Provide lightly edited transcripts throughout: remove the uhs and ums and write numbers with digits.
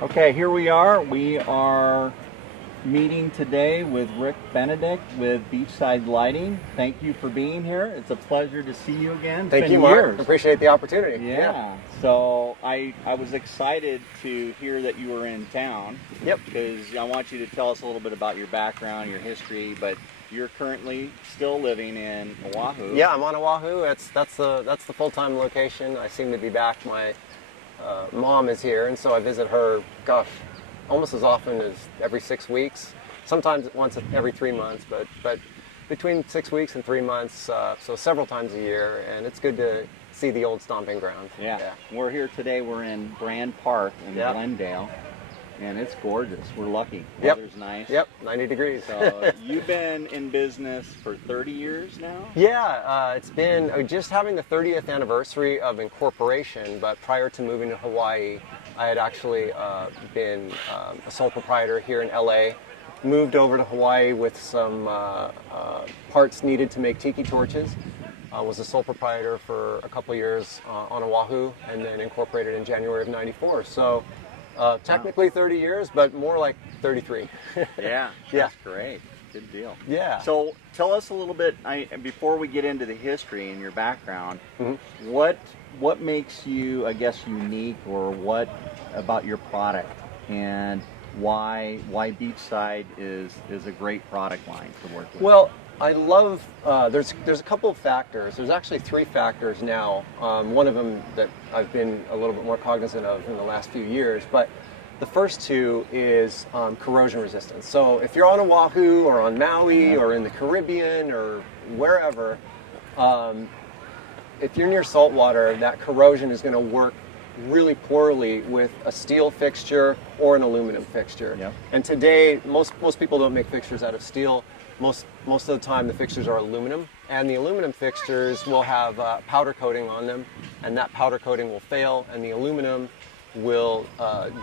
Okay, here we are. We are meeting today with Rick Benedict with Beachside Lighting. Thank you for being here. It's a pleasure to see you again. It's Thank been you, Mark. years. Appreciate the opportunity. Yeah. So I was excited to hear that you were in town. Yep. Because I want you to tell us a little bit about your background, your history, but you're currently still living in Oahu. Yeah, I'm on Oahu. That's the full-time location. I seem to be back. My mom is here, and so I visit her, gosh, almost as often as every 6 weeks. Sometimes once every 3 months, but between 6 weeks and 3 months, so several times a year, and it's good to see the old stomping ground. Yeah. We're here today. We're in Brand Park in Glendale, and it's gorgeous. We're lucky. Weather's nice. Yep, 90 degrees. So you've been in business for 30 years now? Yeah, it's been just having the 30th anniversary of incorporation, but prior to moving to Hawaii, I had actually been a sole proprietor here in LA, moved over to Hawaii with some parts needed to make tiki torches. Was a sole proprietor for a couple years on Oahu, and then incorporated in January of '94. So technically 30 years, but more like 33. Yeah, that's great. Good deal. Yeah. So tell us a little bit, before we get into the history and your background, what makes you, I guess, unique, or what about your product, and why Beachside is a great product line to work with? Well, I love, there's a couple of factors. There's actually 3 factors now. One of them that I've been a little bit more cognizant of in the last few years, but the first 2 is corrosion resistance. So if you're on Oahu or on Maui or in the Caribbean or wherever, if you're near salt water, that corrosion is going to work really poorly with a steel fixture or an aluminum fixture. Yep. And today, most people don't make fixtures out of steel. Most of the time the fixtures are aluminum, and the aluminum fixtures will have powder coating on them, and that powder coating will fail, and the aluminum will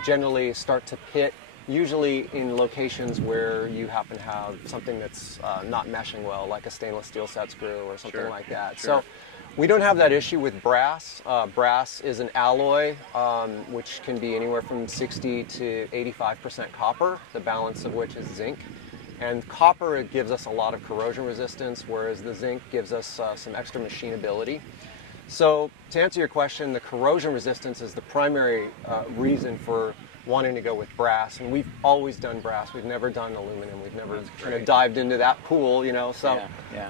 generally start to pit, usually in locations where you happen to have something that's not meshing well, like a stainless steel set screw or something like that. Sure. So we don't have that issue with brass. Brass is an alloy which can be anywhere from 60 to 85% copper, the balance of which is zinc. And copper, it gives us a lot of corrosion resistance, whereas the zinc gives us some extra machinability. So to answer your question, the corrosion resistance is the primary reason for wanting to go with brass, and we've always done brass. We've never done aluminum. We've never kind of dived into that pool, you know. So,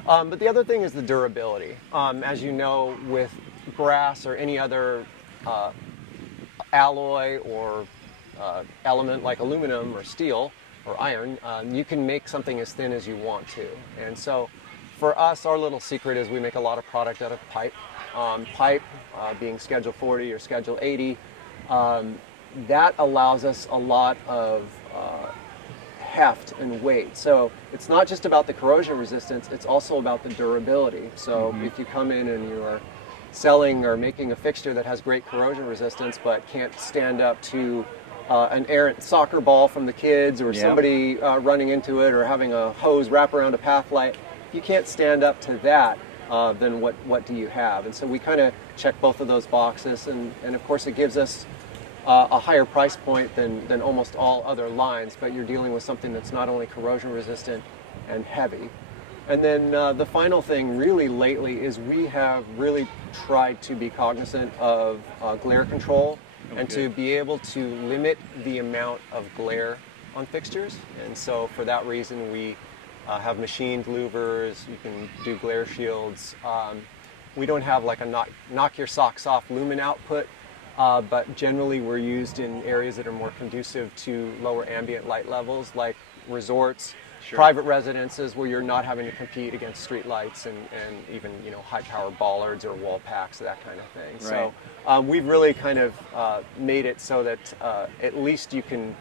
but the other thing is the durability. As you know, with brass or any other alloy or element like aluminum or steel or iron, you can make something as thin as you want to. And so for us, our little secret is we make a lot of product out of pipe. Pipe being Schedule 40 or Schedule 80, that allows us a lot of heft and weight. So it's not just about the corrosion resistance, it's also about the durability. So if you come in and you are selling or making a fixture that has great corrosion resistance but can't stand up to an errant soccer ball from the kids, or somebody running into it, or having a hose wrap around a path light, if you can't stand up to that, then what do you have? And so we kind of check both of those boxes, and of course it gives us a higher price point than almost all other lines, but you're dealing with something that's not only corrosion resistant and heavy. And then the final thing really lately is we have really tried to be cognizant of glare control, and to be able to limit the amount of glare on fixtures. And so for that reason we have machined louvers. You can do glare shields. We don't have like a knock your socks off lumen output, but generally we're used in areas that are more conducive to lower ambient light levels, like resorts, private residences, where you're not having to compete against street lights and even high power bollards or wall packs, that kind of thing. Right. So we've really kind of made it so that at least you can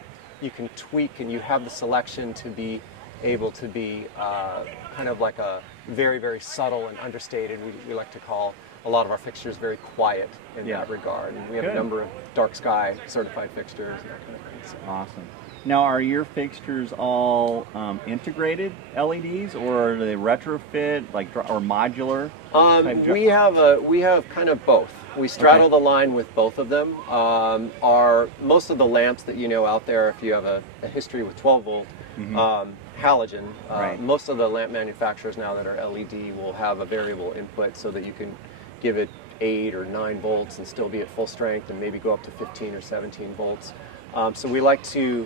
tweak, and you have the selection to be able to be kind of like a very, very subtle and understated. We like to call a lot of our fixtures very quiet in that regard. And we have a number of dark sky certified fixtures and that kind of thing. So. Awesome. Now, are your fixtures all integrated LEDs, or are they retrofit, like or modular? We have kind of both. We straddle the line with both of them. Most of the lamps that you know out there, if you have a history with 12 volt halogen, most of the lamp manufacturers now that are LED will have a variable input so that you can give it 8 or 9 volts and still be at full strength, and maybe go up to 15 or 17 volts. So we like to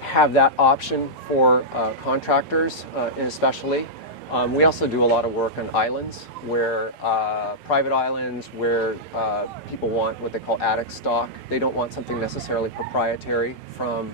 have that option for contractors, and especially. We also do a lot of work on islands, where private islands where people want what they call attic stock. They don't want something necessarily proprietary from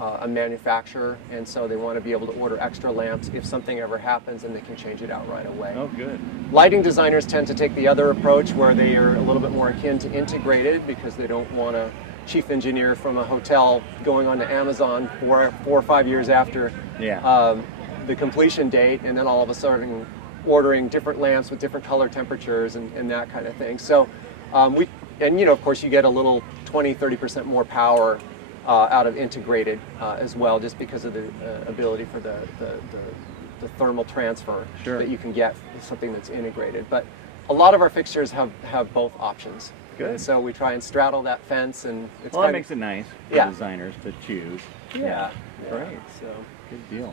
a manufacturer, and so they want to be able to order extra lamps if something ever happens, and they can change it out right away. Oh, good. Lighting designers tend to take the other approach, where they are a little bit more akin to integrated, because they don't want a chief engineer from a hotel going on to Amazon 4 or 5 years after the completion date, and then all of a sudden ordering different lamps with different color temperatures and that kind of thing. So of course you get a little 20-30% more power out of integrated as well, just because of the ability for the thermal transfer that you can get with something that's integrated. But a lot of our fixtures have both options. Good. And so we try and straddle that fence, and it's that makes it nice for designers to choose. Yeah. Great. So good deal.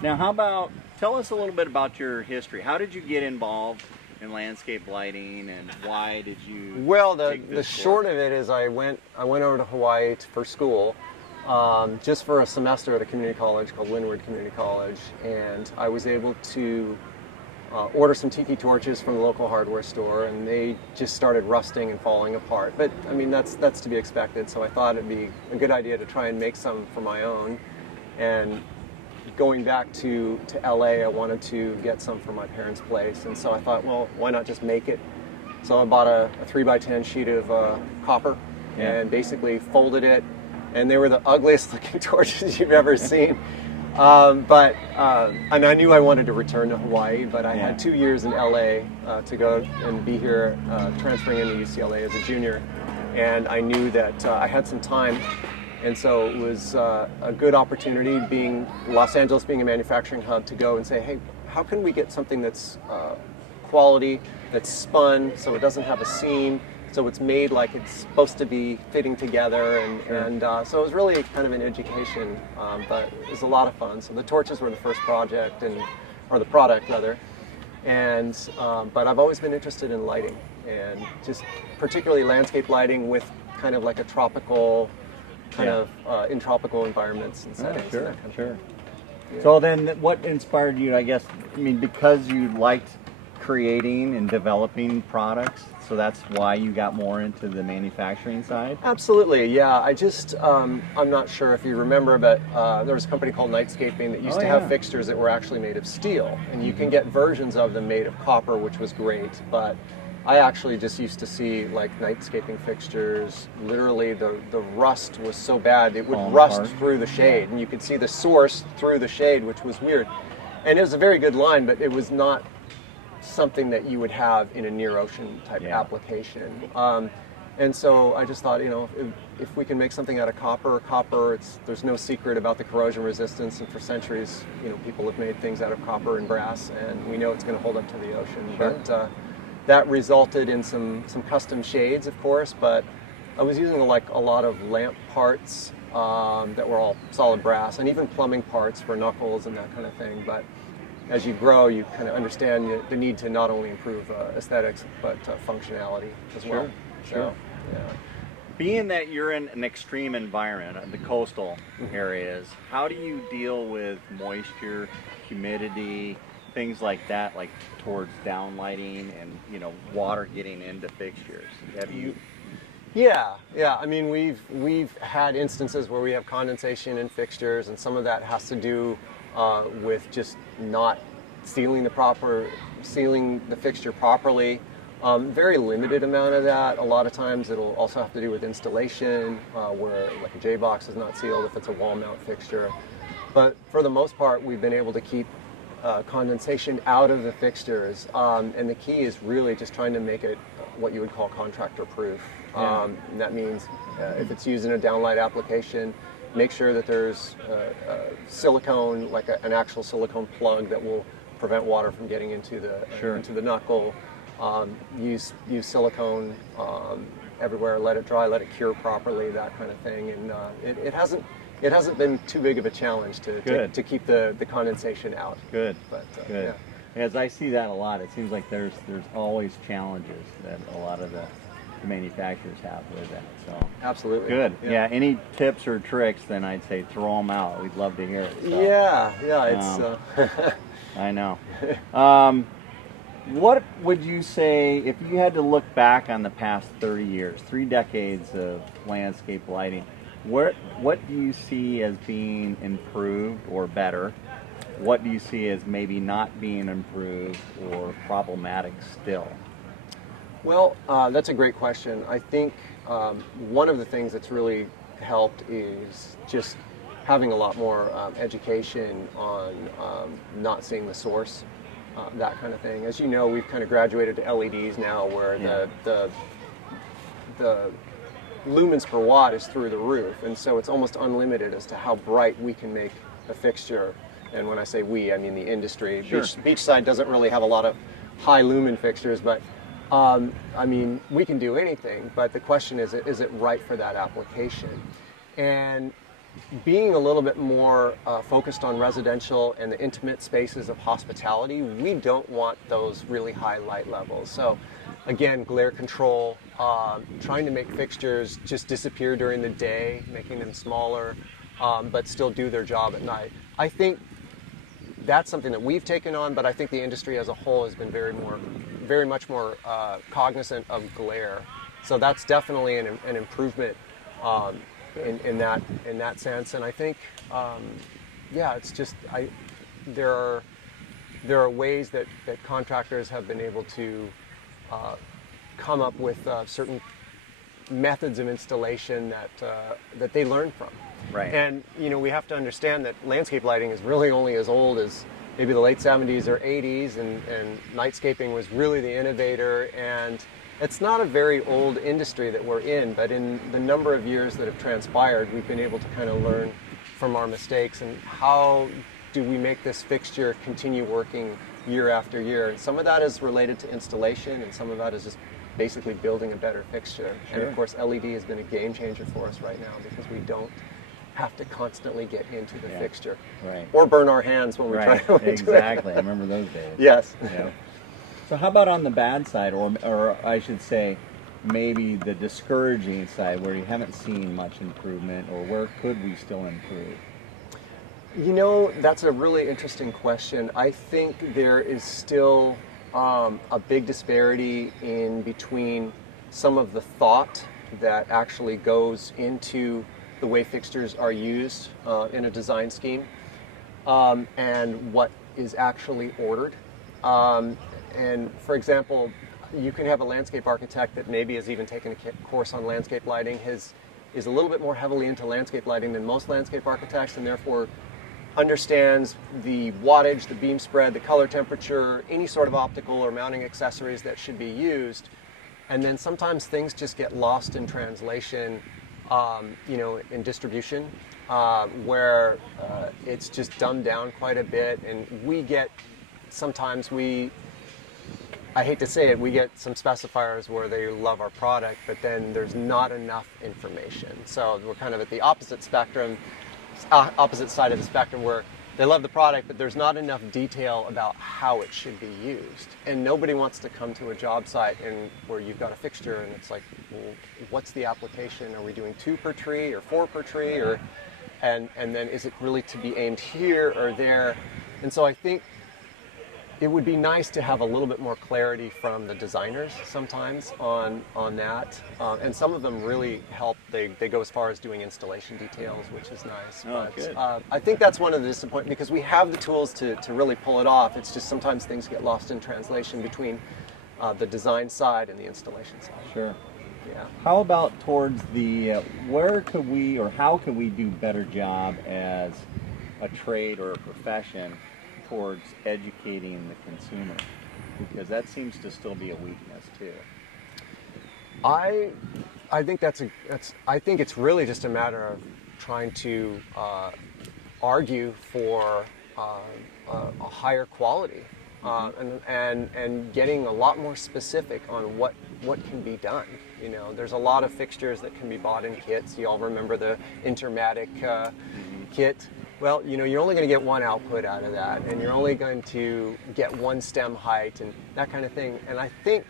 Now, tell us a little bit about your history. How did you get involved in landscape lighting, and why did you? Well, the short of it is I went over to Hawaii for school, just for a semester at a community college called Windward Community College, and I was able to order some tiki torches from the local hardware store, and they just started rusting and falling apart. But I mean, that's to be expected. So I thought it'd be a good idea to try and make some for my own. And going back to LA, I wanted to get some for my parents' place, and so I thought, well, why not just make it? So I bought a 3x10 sheet of copper and basically folded it, and they were the ugliest looking torches you've ever seen. And I knew I wanted to return to Hawaii, but I had 2 years in LA to go and be here, transferring into UCLA as a junior, and I knew that I had some time, and so it was a good opportunity, being Los Angeles being a manufacturing hub, to go and say, hey, how can we get something that's quality, that's spun so it doesn't have a seam, so it's made like it's supposed to be fitting together, and so it was really kind of an education, but it was a lot of fun. So the torches were the first project, or the product rather, and but I've always been interested in lighting, and just particularly landscape lighting with kind of like a tropical, kind of in tropical environments and settings. Sure, and that kind of thing. Yeah. So then what inspired you, I guess, I mean, because you liked creating and developing products, so that's why you got more into the manufacturing side? Absolutely, yeah. I just, I'm not sure if you remember, but there was a company called Nightscaping that used to have fixtures that were actually made of steel, and you can get versions of them made of copper, which was great, but I actually just used to see like Nightscaping fixtures, literally the rust was so bad, it would rust through the shade, and you could see the source through the shade, which was weird. And it was a very good line, but it was not something that you would have in a near ocean type application. And so I just thought, if we can make something out of copper, there's no secret about the corrosion resistance, and for centuries, people have made things out of copper and brass, and we know it's going to hold up to the ocean. Sure. But that resulted in some custom shades, of course, but I was using like a lot of lamp parts that were all solid brass, and even plumbing parts for knuckles and that kind of thing. But as you grow, you kind of understand the need to not only improve aesthetics, but functionality as well. Sure. Being that you're in an extreme environment, the coastal areas, how do you deal with moisture, humidity, things like that, like towards downlighting and water getting into fixtures? Have you? Yeah. I mean, we've had instances where we have condensation in fixtures, and some of that has to do with just not sealing the fixture properly. Very limited amount of that. A lot of times it'll also have to do with installation, where like a J-box is not sealed if it's a wall mount fixture. But for the most part, we've been able to keep condensation out of the fixtures, and the key is really just trying to make it what you would call contractor proof. And that means if it's used in a downlight application, make sure that there's silicone, like an actual silicone plug that will prevent water from getting into the knuckle. Use silicone everywhere. Let it dry. Let it cure properly. That kind of thing. And it hasn't been too big of a challenge to keep the condensation out. Good. But Good. yeah. As I see that a lot, it seems like there's always challenges that a lot of the manufacturers have with that. So Absolutely. good. Yeah. Any tips or tricks? Then I'd say throw them out. We'd love to hear it. So, Yeah. It's. I know. What would you say if you had to look back on the past 30 years, 3 decades of landscape lighting? What do you see as being improved or better? What do you see as maybe not being improved or problematic still? Well, that's a great question. I think one of the things that's really helped is just having a lot more education on not seeing the source, that kind of thing. As you know, we've kind of graduated to LEDs now, where the lumens per watt is through the roof, and so it's almost unlimited as to how bright we can make a fixture. And when I say we, I mean the industry. Sure. Beachside doesn't really have a lot of high lumen fixtures, but I mean, we can do anything, but the question is it right for that application? And being a little bit more focused on residential and the intimate spaces of hospitality, we don't want those really high light levels. So again, glare control, trying to make fixtures just disappear during the day, making them smaller, but still do their job at night. I think that's something that we've taken on, but I think the industry as a whole has been very much more cognizant of glare. So that's definitely an improvement in that sense. And I think, it's just there are ways that contractors have been able to come up with certain methods of installation that they learn from. Right. And we have to understand that landscape lighting is really only as old as maybe the late 70s or 80s, and nightscaping was really the innovator. And it's not a very old industry that we're in, but in the number of years that have transpired, we've been able to kind of learn from our mistakes and how do we make this fixture continue working year after year. And some of that is related to installation, and some of that is just basically building a better fixture. Sure. And of course, LED has been a game changer for us right now, because we don't have to constantly get into the fixture, right, or burn our hands when we try to do it. Exactly. I remember those days. Yes. Yeah. So how about on the bad side, or I should say, maybe the discouraging side, where you haven't seen much improvement, or where could we still improve? That's a really interesting question. I think there is still a big disparity in between some of the thought that actually goes into the way fixtures are used in a design scheme, and what is actually ordered. And for example, you can have a landscape architect that maybe has even taken a course on landscape lighting, is a little bit more heavily into landscape lighting than most landscape architects, and therefore understands the wattage, the beam spread, the color temperature, any sort of optical or mounting accessories that should be used. And then sometimes things just get lost in translation, in distribution, where it's just dumbed down quite a bit. And I hate to say it, we get some specifiers where they love our product, but then there's not enough information. So we're kind of at the opposite side of the spectrum, where they love the product, but there's not enough detail about how it should be used. And nobody wants to come to a job site where you've got a fixture and it's like, well, what's the application? Are we doing 2 per tree or 4 per tree? And then is it really to be aimed here or there? And so I think it would be nice to have a little bit more clarity from the designers sometimes on that. And some of them really help. They go as far as doing installation details, which is nice. Oh, good. I think that's one of the disappointments, because we have the tools to really pull it off. It's just sometimes things get lost in translation between the design side and the installation side. Sure. Yeah. How about towards where could we, or how can we do better job as a trade or a profession towards educating the consumer? Because that seems to still be a weakness too. I think I think it's really just a matter of trying to argue for a higher quality and getting a lot more specific on what can be done. You know, there's a lot of fixtures that can be bought in kits. You all remember the Intermatic kit. Well, you know, you're only going to get one output out of that, and you're only going to get one stem height and that kind of thing. And I think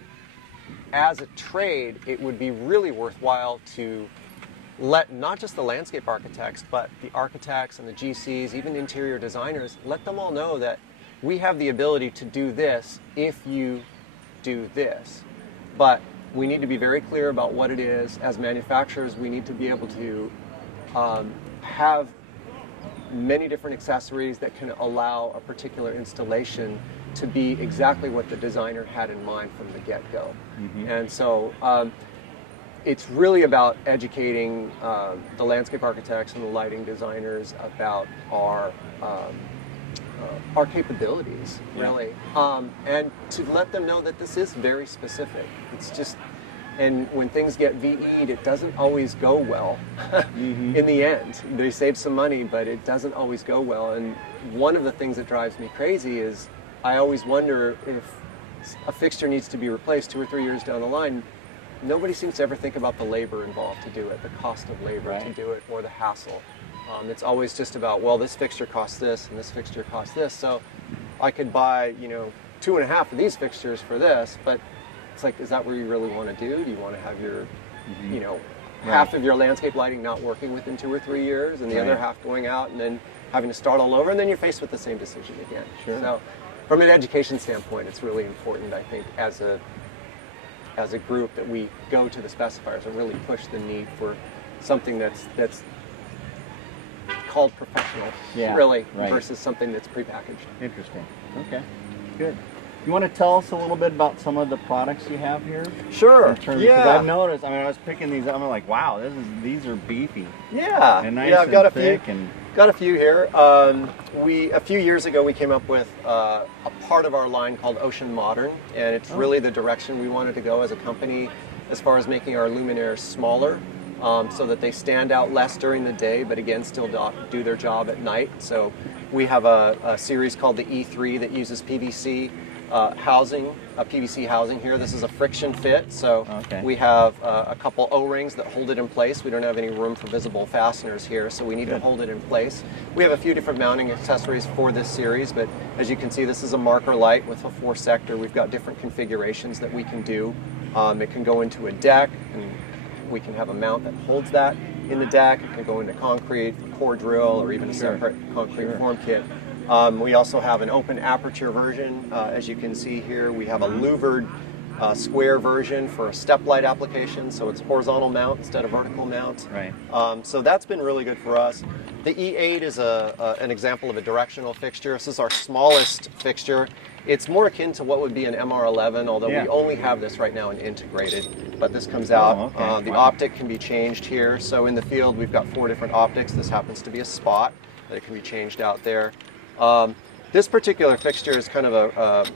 as a trade, it would be really worthwhile to let not just the landscape architects, but the architects and the GCs, even interior designers, let them all know that we have the ability to do this if you do this. But we need to be very clear about what it is. As manufacturers, we need to be able to have many different accessories that can allow a particular installation to be exactly what the designer had in mind from the get-go. And so it's really about educating the landscape architects and the lighting designers about our capabilities, really, and to let them know that this is very specific. It's just, and when things get VE'd, it doesn't always go well in the end. They save some money, but it doesn't always go well. And one of the things that drives me crazy is I always wonder if a fixture needs to be replaced 2 or 3 years down the line. Nobody seems to ever think about the labor involved to do it, the cost of labor to do it, or the hassle. It's always just about, well, this fixture costs this and this fixture costs this, so I could buy, you know, 2.5 of these fixtures for this, but it's like, is that what you really want to do? Do you want to have your, you know, half of your landscape lighting not working within 2 or 3 years and the other half going out and then having to start all over, and then you're faced with the same decision again. So from an education standpoint, it's really important, I think, as a group, that we go to the specifiers and really push the need for something that's called professional, really, versus something that's prepackaged. Interesting. Okay, good. You want to tell us a little bit about some of the products you have here? Sure. Because I've noticed, I mean, I was picking these up, I'm like, wow, these are beefy. Yeah. And nice I've got and a few. thick and Got a few here. A few years ago, we came up with a part of our line called Ocean Modern, and it's really the direction we wanted to go as a company, as far as making our luminaires smaller, so that they stand out less during the day, but again, still do their job at night. So we have a series called the E3 that uses PVC PVC housing here. This is a friction fit, so we have a couple O-rings that hold it in place. We don't have any room for visible fasteners here, so we need to hold it in place. We have a few different mounting accessories for this series, but as you can see, this is a marker light with a 4-sector. We've got different configurations that we can do. It can go into a deck, and we can have a mount that holds that in the deck. It can go into concrete, core drill, or even a separate concrete form kit. We also have an open aperture version. As you can see here, we have a louvered square version for a step light application, so it's horizontal mount instead of vertical mount. So that's been really good for us. The E8 is an example of a directional fixture. This is our smallest fixture. It's more akin to what would be an MR11, although we only have this right now in integrated, but this comes out. The optic can be changed here. So in the field, we've got 4 different optics. This happens to be a spot that it can be changed out there. This particular fixture is kind of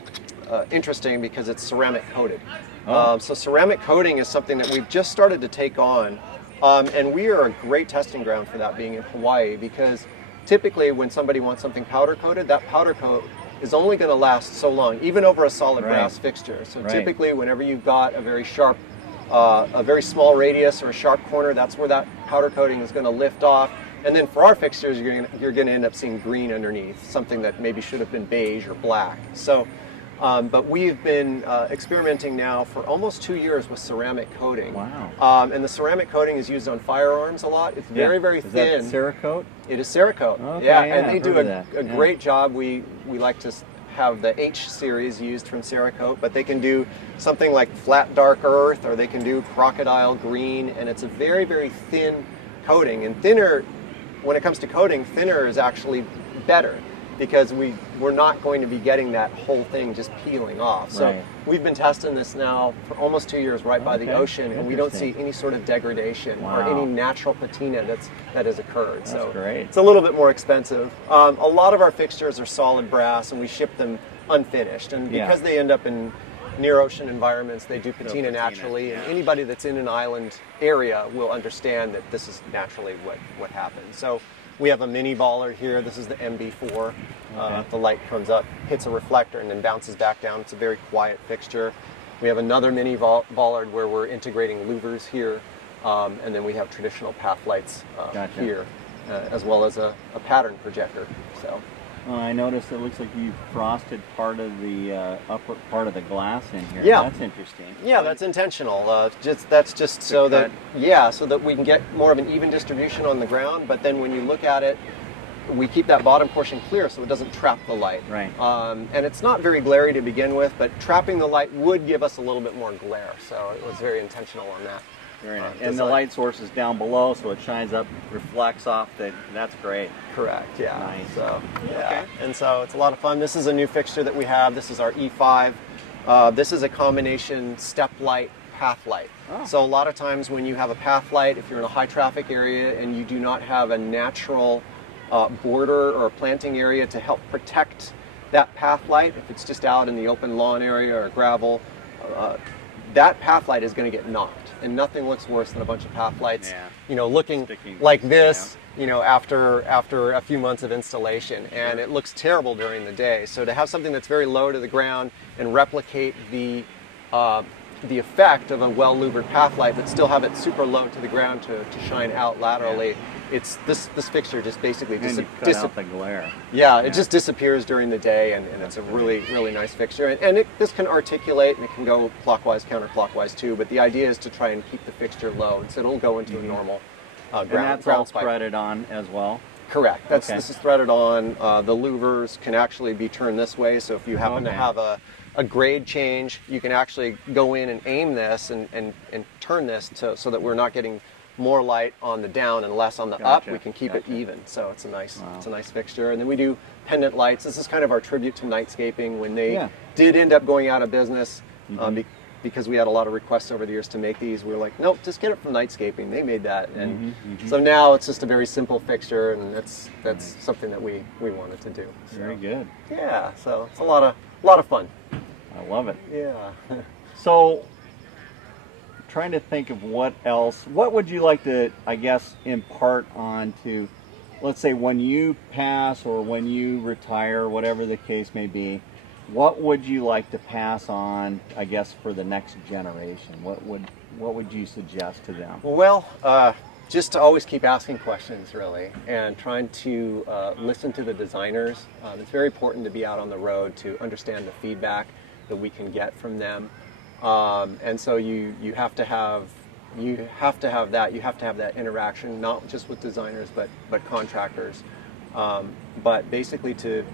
interesting because it's ceramic coated. So ceramic coating is something that we've just started to take on, and we are a great testing ground for that, being in Hawaii, because typically when somebody wants something powder coated, that powder coat is only going to last so long, even over a solid brass fixture. So typically whenever you've got a very sharp, a very small radius or a sharp corner, that's where that powder coating is going to lift off. And then for our fixtures, you're going to end up seeing green underneath, something that maybe should have been beige or black. So, but we've been experimenting now for almost 2 years with ceramic coating. Wow. And the ceramic coating is used on firearms a lot. It's very, very thin. Is that Cerakote? It is Cerakote. Okay, and they do a great job. We like to have the H series used from Cerakote, but they can do something like flat dark earth, or they can do crocodile green, and it's a very, very thin coating. And thinner, when it comes to coating, thinner is actually better, because we're not going to be getting that whole thing just peeling off. So we've been testing this now for almost 2 years right by the ocean, and we don't see any sort of degradation or any natural patina that has occurred. That's great. It's a little bit more expensive. A lot of our fixtures are solid brass, and we ship them unfinished, and because they end up in near ocean environments, they do patina, patina, naturally, yeah. and anybody that's in an island area will understand that this is naturally what happens. So we have a mini bollard here. This is the MB4. The light comes up, hits a reflector, and then bounces back down. It's a very quiet fixture. We have another mini bollard where we're integrating louvers here, and then we have traditional path lights Gotcha. here, as well as a pattern projector. So. I noticed it looks like you frosted part of the upper part of the glass in here. Yeah. That's interesting. Yeah, that's intentional. That's just so that so that we can get more of an even distribution on the ground. But then when you look at it, we keep that bottom portion clear so it doesn't trap the light. Right. And it's not very glary to begin with, but trapping the light would give us a little bit more glare. So it was very intentional on that. Very nice. And the light source is down below, so it shines up, reflects off. That's great. Correct. Yeah. Nice. So yeah. Okay. And so it's a lot of fun. This is a new fixture that we have. This is our E5. This is a combination step light, path light. Oh. So a lot of times when you have a path light, if you're in a high traffic area and you do not have a natural border or a planting area to help protect that path light, if it's just out in the open lawn area or gravel, that path light is going to get knocked. And nothing looks worse than a bunch of path lights, looking Sticking, like this, after a few months of installation, and it looks terrible during the day. So to have something that's very low to the ground and replicate the effect of a well-louvered path light, but still have it super low to the ground to shine out laterally, it's this fixture just basically And you cut out the glare. Yeah, it just disappears during the day, and it's a really, really nice fixture. And this can articulate, and it can go clockwise, counterclockwise too, but the idea is to try and keep the fixture low, and so it'll go into a normal And ground that's all spike. threaded on as well? Correct. Okay. This is threaded on. The louvers can actually be turned this way, so if you happen to have a grade change, you can actually go in and aim this and turn this so that we're not getting more light on the down and less on the up. We can keep it even, so it's a nice fixture. And then we do pendant lights. This is kind of our tribute to nightscaping when they did end up going out of business, because we had a lot of requests over the years to make these. We were like, nope, just get it from Nightscaping. They made that, and so now it's just a very simple fixture, and that's something that we wanted to do. So, Very good. yeah, so it's a lot of fun. I love it. Yeah. So, trying to think of what would you like to, I guess, impart on to, let's say, when you pass or when you retire, whatever the case may be, what would you like to pass on, I guess, for the next generation? What would you suggest to them? Well, just to always keep asking questions, really, and trying to listen to the designers. It's very important to be out on the road to understand the feedback that we can get from them. And so you have to have that interaction, not just with designers, but contractors. But basically to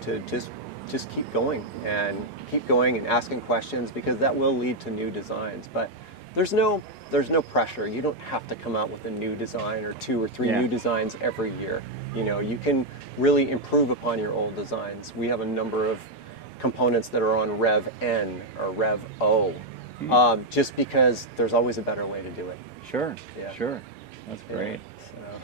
just keep going and asking questions, because that will lead to new designs. But there's no pressure. You don't have to come out with a new design or 2 or 3 new designs every year. You can really improve upon your old designs. We have a number of components that are on Rev N or Rev O, just because there's always a better way to do it. Sure, Yeah. sure. That's great.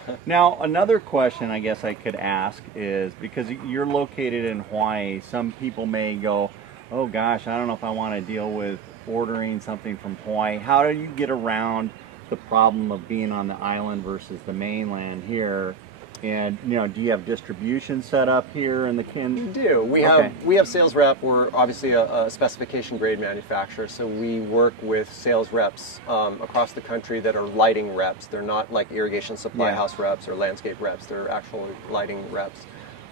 So. Now, another question I guess I could ask is, because you're located in Hawaii, some people may go, oh gosh, I don't know if I want to deal with ordering something from Hawaii. How do you get around the problem of being on the island versus the mainland here? And do you have distribution set up here in the We do. We have sales rep. We're obviously a specification grade manufacturer, so we work with sales reps across the country that are lighting reps. They're not like irrigation supply house reps or landscape reps. They're actual lighting reps.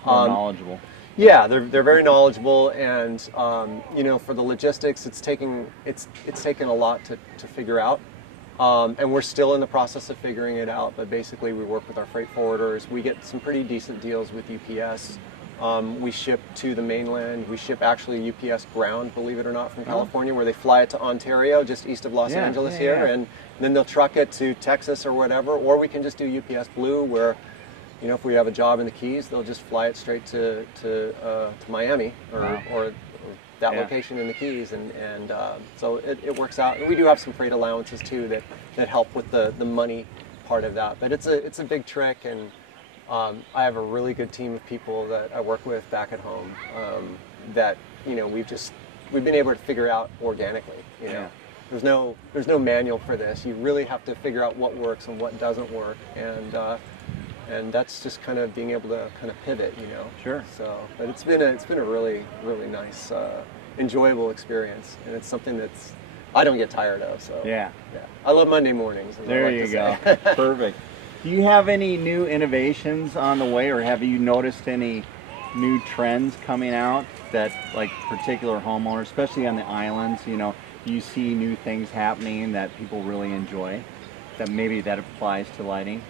More knowledgeable. Yeah, they're very knowledgeable, and for the logistics, it's taken a lot to figure out. And we're still in the process of figuring it out, but basically we work with our freight forwarders. We get some pretty decent deals with UPS. We ship to the mainland. We ship actually UPS ground, believe it or not, from California, where they fly it to Ontario, just east of Los Angeles here, and then they'll truck it to Texas or whatever, or we can just do UPS Blue, where if we have a job in the Keys, they'll just fly it straight to Miami or that location in the Keys, and so it works out. And we do have some freight allowances too that help with the money part of that. But it's a big trick, and I have a really good team of people that I work with back at home that we've just we've been able to figure out organically. You know, there's no manual for this. You really have to figure out what works and what doesn't work, and that's just kind of being able to kind of pivot. You know. Sure. So, but it's been a really nice, enjoyable experience, and it's something that's I don't get tired of. So yeah. I love Monday mornings. There you go. Perfect. Do you have any new innovations on the way, or have you noticed any new trends coming out that, like, particular homeowners, especially on the islands, you know, you see new things happening that people really enjoy, that maybe that applies to lighting?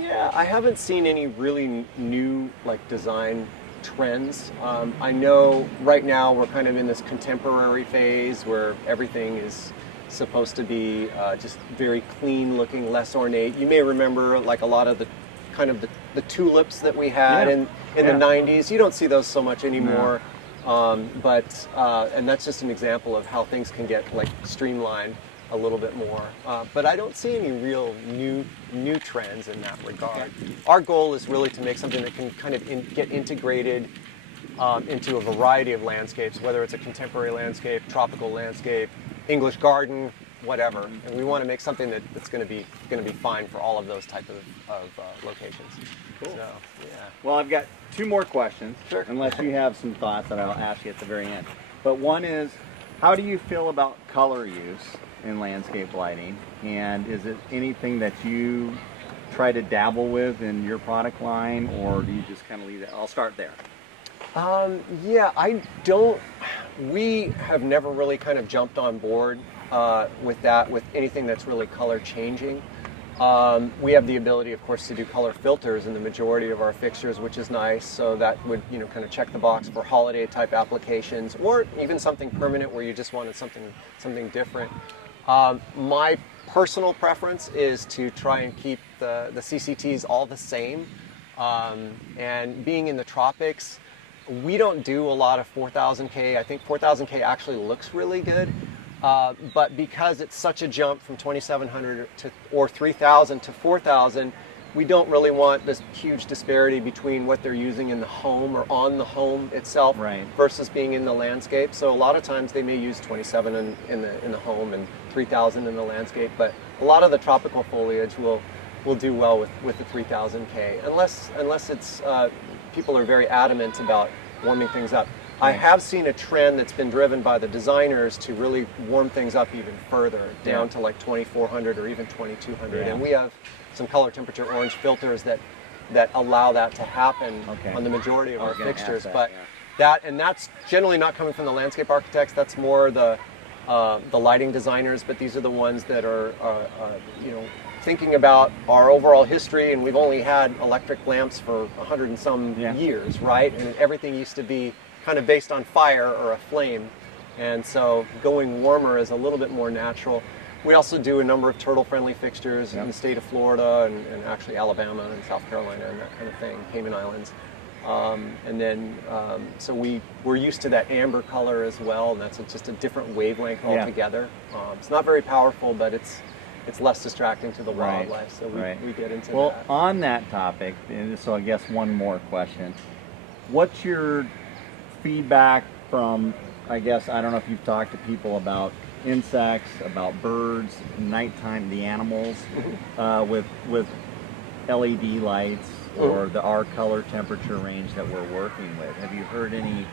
Yeah, I haven't seen any really new, like, design trends. I know right now we're kind of in this contemporary phase where everything is supposed to be just very clean looking, less ornate. You may remember, like, a lot of the kind of the tulips that we had in the 90s. You don't see those so much anymore. But that's just an example of how things can get, like, streamlined a little bit more. But I don't see any real new trends in that regard. Our goal is really to make something that can kind of get integrated into a variety of landscapes, whether it's a contemporary landscape, tropical landscape, English garden, whatever. And we want to make something that's going to be fine for all of those type of locations. Cool. So, yeah. Well, I've got two more questions, Sure. unless you have some thoughts that I'll ask you at the very end. But one is, how do you feel about color use in landscape lighting? And is it anything that you try to dabble with in your product line, or do you just kind of leave it? I'll start there. Yeah, I don't. We have never really kind of jumped on board with anything that's really color changing. We have the ability, of course, to do color filters in the majority of our fixtures, which is nice. So that would, you know, kind of check the box for holiday type applications, or even something permanent where you just wanted something different. My personal preference is to try and keep the CCTs all the same. And being in the tropics, we don't do a lot of 4000K. I think 4000K actually looks really good. But because it's such a jump from 2700 or 3000 to 4000, we don't really want this huge disparity between what they're using in the home or on the home itself versus being in the landscape. So a lot of times they may use 27 in the home and 3000 in the landscape, but a lot of the tropical foliage will do well with the 3000K, unless it's people are very adamant about warming things up. I have seen a trend that's been driven by the designers to really warm things up even further, down to like 2400 or even 2200. And we have some color temperature orange filters that allow that to happen on the majority of our fixtures. But that's generally not coming from the landscape architects. That's more the lighting designers. But these are the ones that are you know, thinking about our overall history, and we've only had electric lamps for 100 and some years, right? And everything used to be kind of based on fire or a flame, and so going warmer is a little bit more natural. We also do a number of turtle-friendly fixtures in the state of Florida and actually Alabama and South Carolina and that kind of thing, Cayman Islands. And then, so we're used to that amber color as well, and that's just a different wavelength altogether. It's not very powerful, but it's less distracting to the wildlife, so we get into that. Well, on that topic, and so I guess one more question. What's your feedback from, I guess, I don't know if you've talked to people about insects, about birds, nighttime, the animals, with LED lights or our color temperature range that we're working with? Have you heard any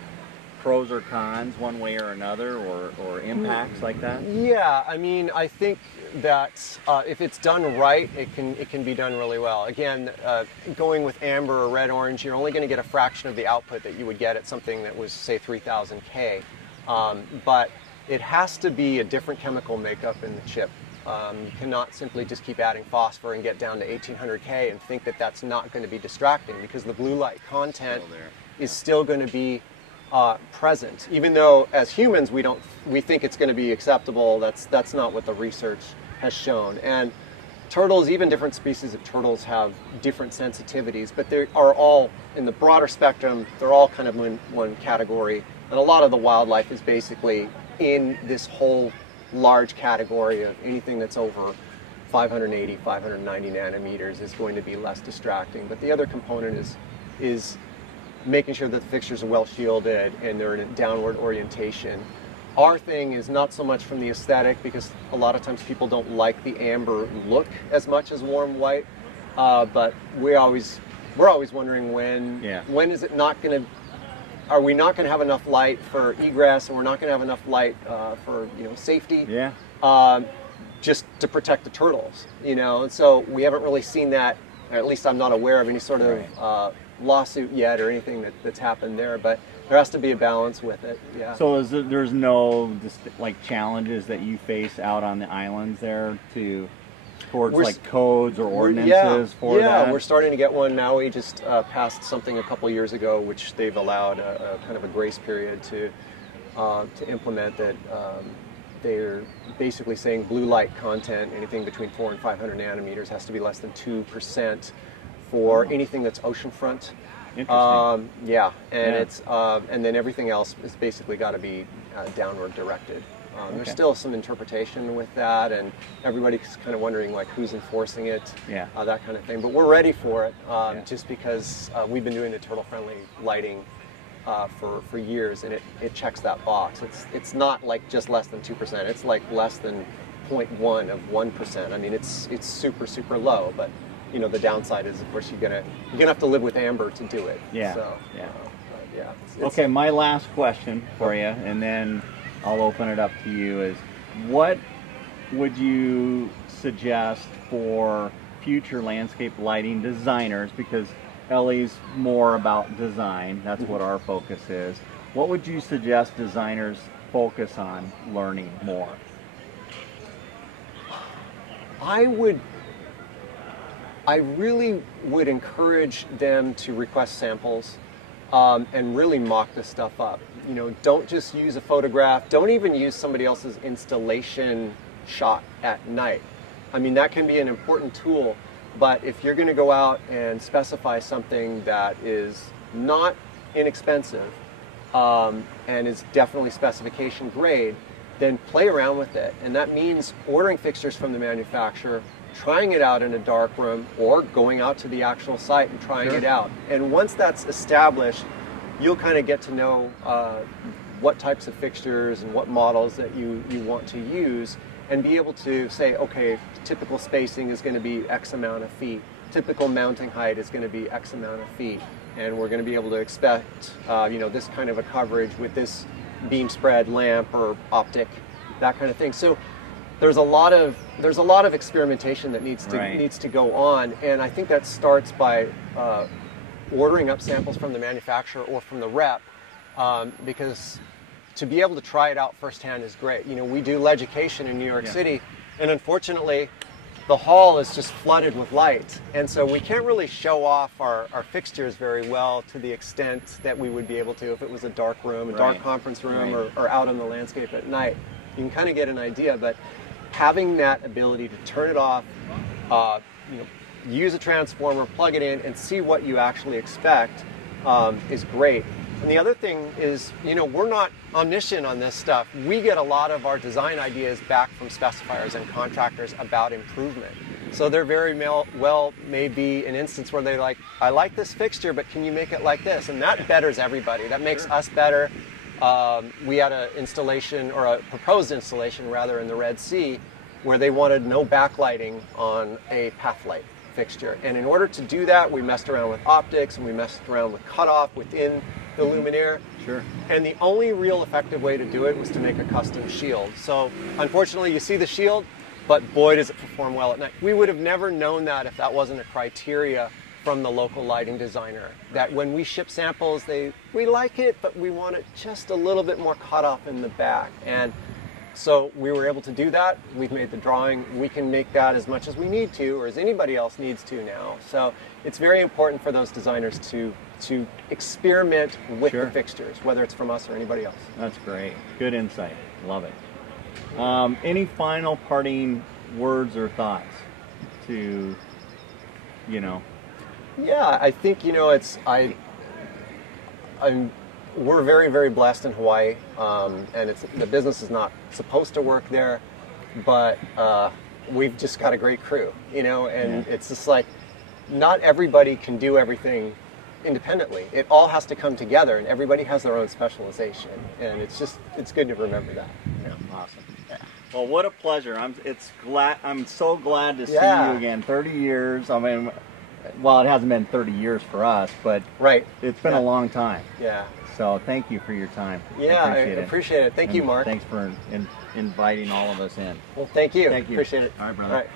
pros or cons one way or another, or impacts like that? Yeah, I mean, I think that if it's done right, it can be done really well. Again, going with amber or red orange, you're only going to get a fraction of the output that you would get at something that was, say, 3000K. But it has to be a different chemical makeup in the chip. You cannot simply just keep adding phosphor and get down to 1800K and think that that's not going to be distracting, because the blue light content is still going to be present, even though as humans we think it's going to be acceptable. That's not what the research has shown. And turtles, even different species of turtles, have different sensitivities, but they are all in the broader spectrum. They're all kind of in one category, and a lot of the wildlife is basically in this whole large category of anything that's over 580, 590 nanometers is going to be less distracting. But the other component is making sure that the fixtures are well shielded and they're in a downward orientation. Our thing is not so much from the aesthetic, because a lot of times people don't like the amber look as much as warm white, but we're always wondering when is it not going to, are we not going to have enough light for egress, and we're not going to have enough light for safety, just to protect the turtles, and so we haven't really seen that, or at least I'm not aware of any sort of lawsuit yet or anything that's happened there, but there has to be a balance with it. Yeah. So there's no challenges that you face out on the islands there towards codes or ordinances for that? Yeah, we're starting to get one now. We just passed something a couple years ago, which they've allowed a kind of a grace period to implement that. They're basically saying blue light content, anything between 400 and 500 nanometers, has to be less than 2% for anything that's oceanfront. Interesting. It's and then everything else is basically got to be downward directed. There's still some interpretation with that, and everybody's kind of wondering who's enforcing it, that kind of thing. But we're ready for it, just because we've been doing the turtle-friendly lighting for years, and it checks that box. It's not just less than 2%. It's less than 0.1 of 1%. I mean, it's super low, but the downside is, of course, you're gonna have to live with amber to do it. Yeah. So, Okay, my last question for you, and then I'll open it up to you, is what would you suggest for future landscape lighting designers, because ELLI's more about design, that's what our focus is. What would you suggest designers focus on learning more? I really would encourage them to request samples and really mock this stuff up. Don't just use a photograph. Don't even use somebody else's installation shot at night. I mean, that can be an important tool, but if you're going to go out and specify something that is not inexpensive and is definitely specification grade, then play around with it. And that means ordering fixtures from the manufacturer, trying it out in a dark room, or going out to the actual site and trying it out. And once that's established, you'll kind of get to know what types of fixtures and what models that you want to use, and be able to say, okay, typical spacing is going to be X amount of feet, typical mounting height is going to be X amount of feet, and we're going to be able to expect this kind of a coverage with this beam spread lamp or optic, that kind of thing. So there's a lot of experimentation that needs to go on, and I think that starts by ordering up samples from the manufacturer or from the rep, because to be able to try it out firsthand is great. We do legication in New York City, and unfortunately the hall is just flooded with light, and so we can't really show off our fixtures very well to the extent that we would be able to if it was a dark room, a dark conference room, or out on the landscape at night. You can kind of get an idea, but having that ability to turn it off, use a transformer, plug it in, and see what you actually expect is great. And the other thing is, we're not omniscient on this stuff. We get a lot of our design ideas back from specifiers and contractors about improvement. So there very well may be an instance where they're like, I like this fixture, but can you make it like this? And that betters everybody. That makes us better. We had an installation, or a proposed installation rather, in the Red Sea, where they wanted no backlighting on a pathlight fixture. And in order to do that, we messed around with optics, and we messed around with cutoff within the luminaire. Sure. And the only real effective way to do it was to make a custom shield. So unfortunately, you see the shield, but boy, does it perform well at night. We would have never known that if that wasn't a criteria from the local lighting designer, that when we ship samples, we like it, but we want it just a little bit more cut off in the back. And so we were able to do that. We've made the drawing. We can make that as much as we need to, or as anybody else needs to now. So it's very important for those designers to experiment with the fixtures, whether it's from us or anybody else. That's great. Good insight. Love it. Any final parting words or thoughts to, Yeah, I think, we're very, very blessed in Hawaii, and the business is not supposed to work there, but we've just got a great crew, and it's just like, not everybody can do everything independently. It all has to come together, and everybody has their own specialization. And it's good to remember that. Yeah, awesome. Well, what a pleasure. I'm so glad to see you again. 30 years. I mean, well, it hasn't been 30 years for us, but it's been a long time. Yeah. So thank you for your time. Yeah, I appreciate it. Thank you, Mark. Thanks for inviting all of us in. Well, thank you. Thank you. Appreciate it. All right, brother. All right.